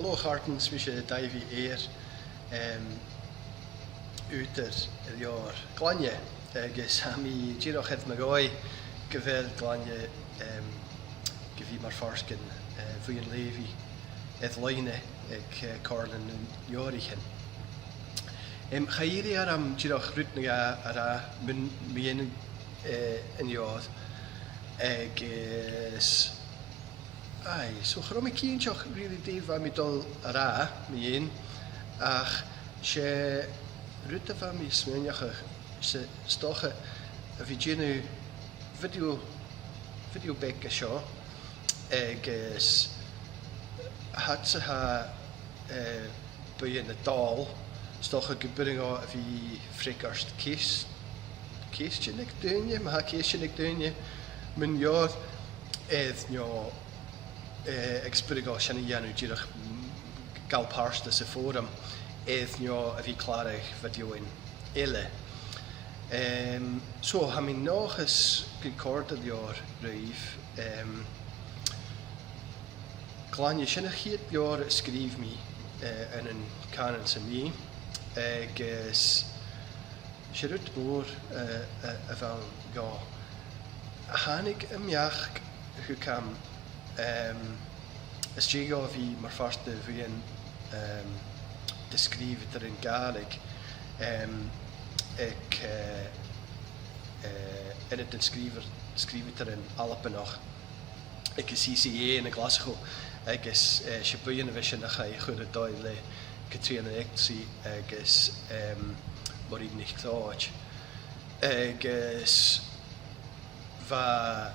Hallo Gartens, mis Davy eer uit het jaar Glanje. Gus hami Giroch het magoi gevel Glanje gevi maar farsken vuyen levi het leine ik Carlin jorigen. Chairi aram Giroch rutniga ara min mien in jaar. Gus so chrom ik kientjoch really diva mit al ara mien ach she rutte van mi smenjach se stoche viginu video bekke show gus had ze ha bij de taal stoche gebeuringen wie frikarst kiesje nik dunje maar kiesje nik dunje men jaar no experigo shani janu jirach galparsta se forum no a vi klarig video in ille so ha mi nog eens gekorte jaar reif Glanje shinach het jaar skryf mi in een kanon se mi gus shirut boor van ga hanig jach gekam is Diego wie maar vast de vien te schrijven er in Gaelic ik in het schrijven er in Alpen nog ik is CCA in de Glasgow ik is Shibuya vision dat ga je goede duidelijk Katrina en ik zie ik is maar ik niet klaar ik is va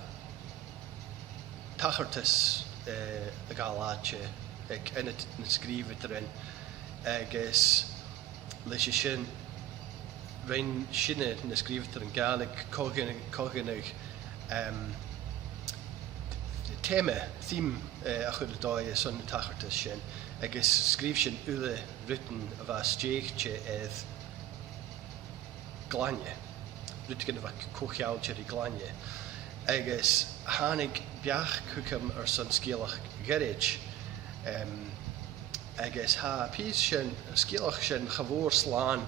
Tachertus a galatje ik in het schrijven erin gus leis sin rein sinne in de schrijven erin Gaelic coginnig theme a chud dói son Tachertus sin gus schrijf sin ule rutten a was jechtje glanje rutgen a cochiautje die glanje agus hanig biach kukum son skilach gerich agus ha pís sin skilach sin chavór slán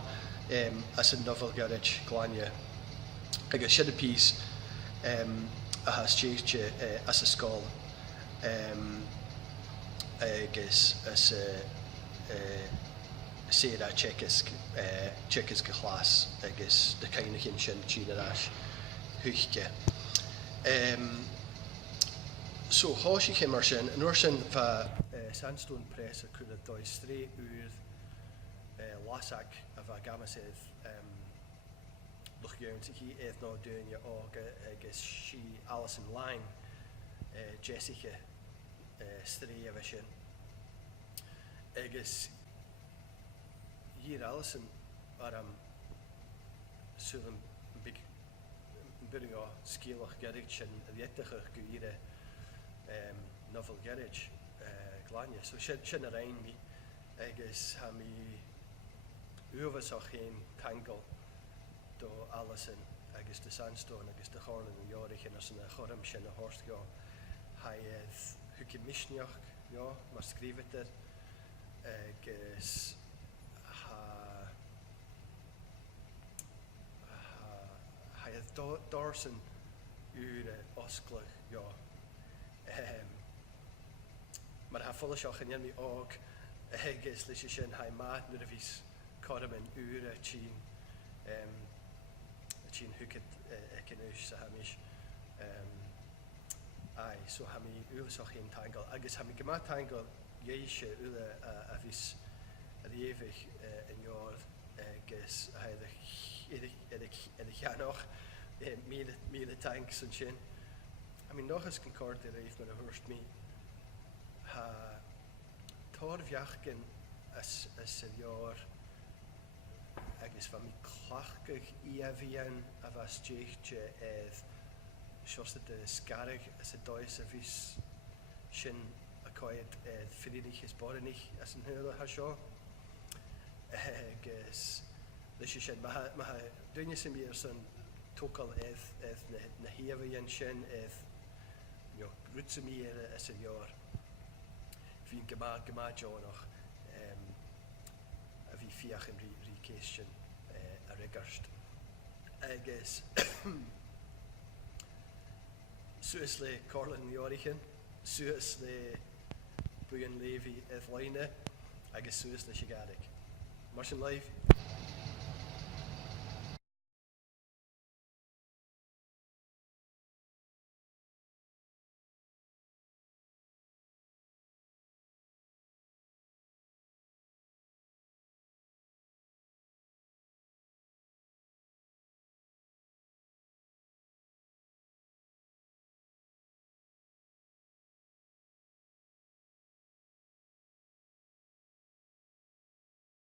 as een novel gerich glanje agus sin a pís a has jechtje as a skol agus as séra tjekisk glas agus de keinigin sin tjinarás huchke so hoos ik immer sin en orsin va sandstone press a kunna doi 3 uur lasak a va gamma sef luchtjeun zich hier no doen je ook gus she Alison Line Jessica 3 vision gus hier Alison aram zullen big byrja skilach gerich en wettige geire novel gerich glanje so sin a rein mi agus ha mi uversach geen tangle do Alison agus de sandstone agus de chorlen en jorich en as een chorm sin a horst go ha huke misnjach ja maar skrivet er agus dorsen ure osklach ja maar ha volle shoch en mi ook gus leis sin ha maat nu vis kodem en ure chin huket kenus sa hamish so ha mi uversach in tangle agus ha mi gemat tangle jeische ule a vis ewig in jaar gus ha de nog mele tanks en sin. I mean nog eens concord er heeft met een hurst me ha torfjachken as een jaar agus van mi klachkig iavian a was jechtje sjoste de skarig as een dois a vis sin a koet fidinig is borenig as een hele ha sjo agus leis sin ma dunje sem meer son tokal na hevian sin rutse meer as een jaar hín gama Johnach a bhí fiach an rí céis sin a rigarst. Agus suas le Corlin Niorichan, suas le Buan Levy Ithleine, agus suas le Shigadig. Mar sin live.